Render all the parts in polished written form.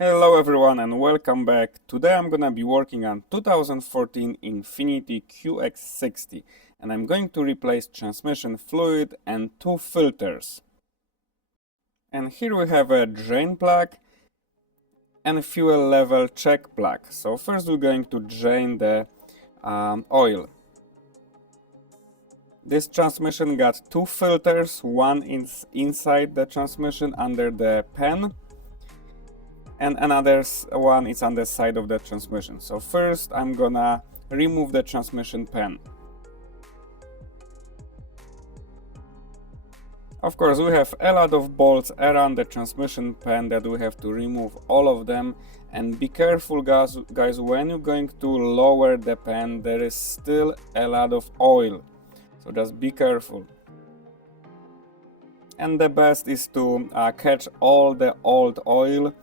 Hello everyone and welcome back. Today I'm gonna be working on 2014 Infiniti QX60 and I'm going to replace transmission fluid and two filters. And here we have a drain plug and a fuel level check plug. So first we're going to drain the oil. This transmission got two filters, one is inside the transmission under the pan and another one is on the side of the transmission. So first I'm gonna remove the transmission pan. Of course, we have a lot of bolts around the transmission pan that we have to remove all of them. And be careful guys, when you're going to lower the pan, there is still a lot of oil. So just be careful. And the best is to catch all the old oil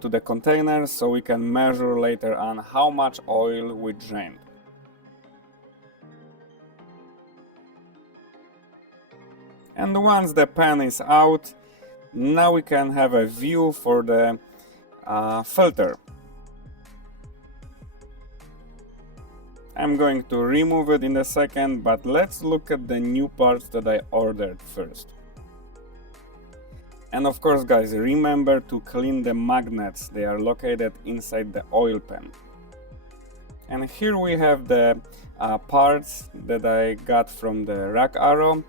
to the container so we can measure later on how much oil we drained. And once the pan is out, now we can have a view for the filter. I'm going to remove it in a second, but let's look at the new parts that I ordered first. And of course guys, remember to clean the magnets, they are located inside the oil pan. And here we have the parts that I got from the rack arrow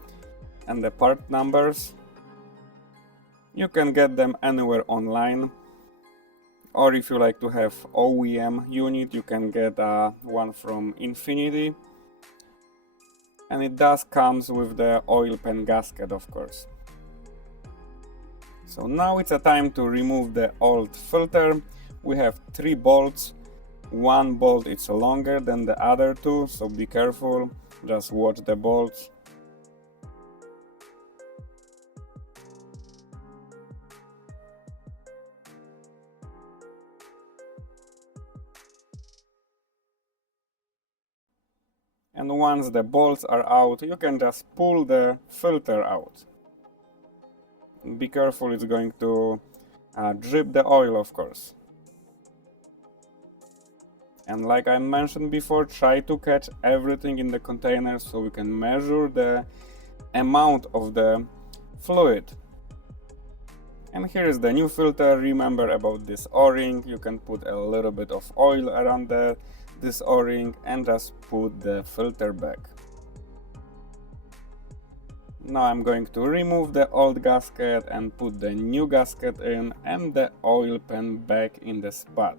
and the part numbers. You can get them anywhere online, or if you like to have OEM unit, you can get one from Infiniti, and it does comes with the oil pan gasket, of course. So now it's a time to remove the old filter. We have three bolts. One bolt is longer than the other two, so be careful, just watch the bolts. And once the bolts are out, you can just pull the filter out. Be careful, it's going to drip the oil, of course. And like I mentioned before, try to catch everything in the container so we can measure the amount of the fluid. And here is the new filter. Remember about this O-ring, you can put a little bit of oil around this O-ring and just put the filter back. Now I'm going to remove the old gasket and put the new gasket in and the oil pan back in the spot.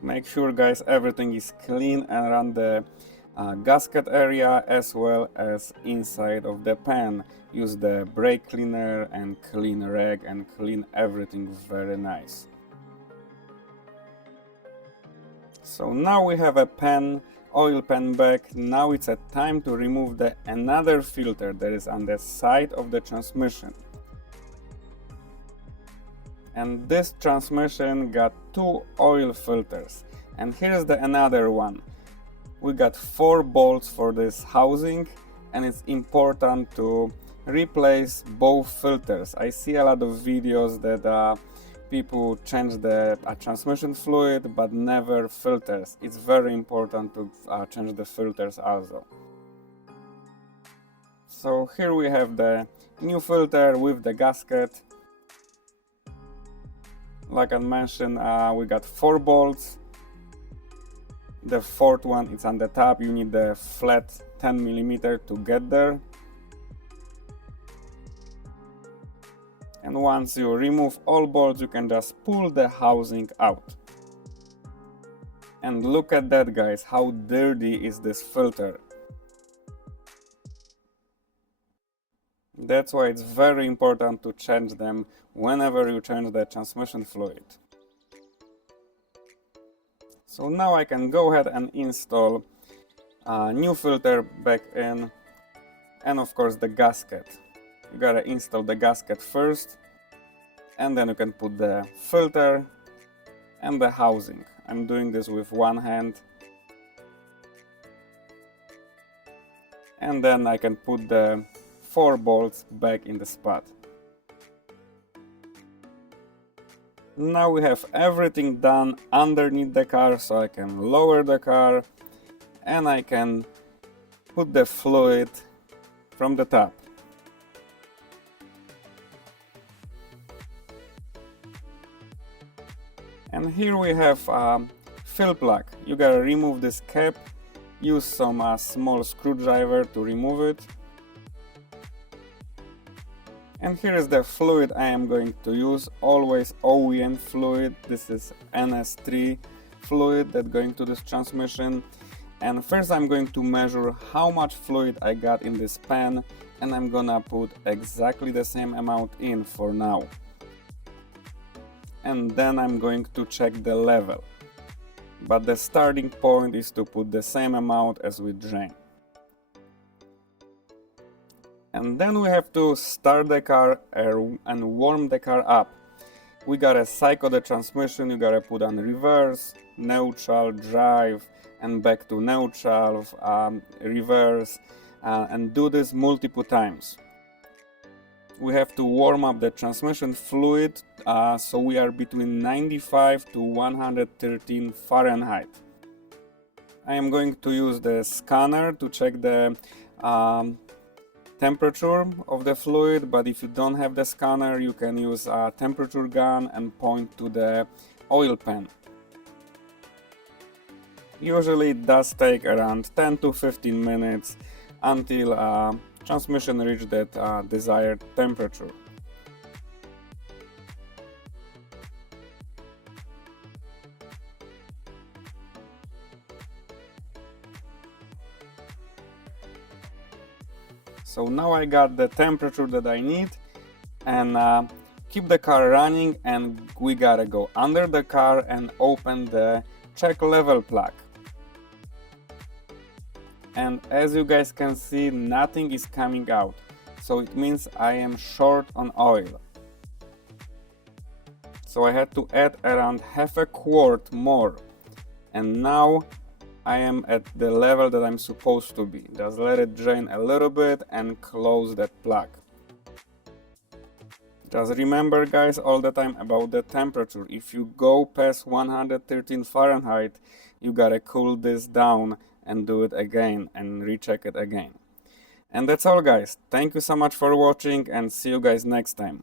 Make sure guys everything is clean around the gasket area as well as inside of the pan. Use the brake cleaner and clean rag and clean everything very nice. So now we have a pan, oil pan back. Now it's a time to remove the another filter that is on the side of the transmission. And this transmission got two oil filters, and here's the another one. We got four bolts for this housing, and it's important to replace both filters. I see a lot of videos that people change the transmission fluid but never filters. It's very important to change the filters also. So here we have the new filter with the gasket. Like I mentioned, we got four bolts. The fourth one is on the top. You need the flat 10mm to get there. And once you remove all bolts, you can just pull the housing out. And look at that guys, how dirty is this filter. That's why it's very important to change them whenever you change the transmission fluid. So now I can go ahead and install a new filter back in, and of course the gasket. You gotta install the gasket first, and then you can put the filter and the housing. I'm doing this with one hand, and then I can put the four bolts back in the spot. Now we have everything done underneath the car, so I can lower the car and I can put the fluid from the top. And here we have a fill plug. You gotta remove this cap, use some small screwdriver to remove it. And here is the fluid I am going to use, always OEM fluid. This is NS3 fluid that's going to this transmission. And first I'm going to measure how much fluid I got in this pan, and I'm gonna put exactly the same amount in for now. And then I'm going to check the level. But the starting point is to put the same amount as we drain. And then we have to start the car and warm the car up. We gotta cycle the transmission, you gotta put on reverse, neutral, drive, and back to neutral, reverse, and do this multiple times. We have to warm up the transmission fluid, so we are between 95 to 113 Fahrenheit. I am going to use the scanner to check the temperature of the fluid, but if you don't have the scanner, you can use a temperature gun and point to the oil pan. Usually it does take around 10 to 15 minutes until transmission reaches that desired temperature. So now I got the temperature that I need, and keep the car running, and we gotta go under the car and open the check level plug. And as you guys can see, nothing is coming out, so it means I am short on oil. So I had to add around half a quart more, and now I am at the level that I'm supposed to be. Just let it drain a little bit and close that plug. Just remember, guys, all the time about the temperature. If you go past 113 Fahrenheit, you gotta cool this down and do it again and recheck it again. And that's all, guys. Thank you so much for watching, and see you guys next time.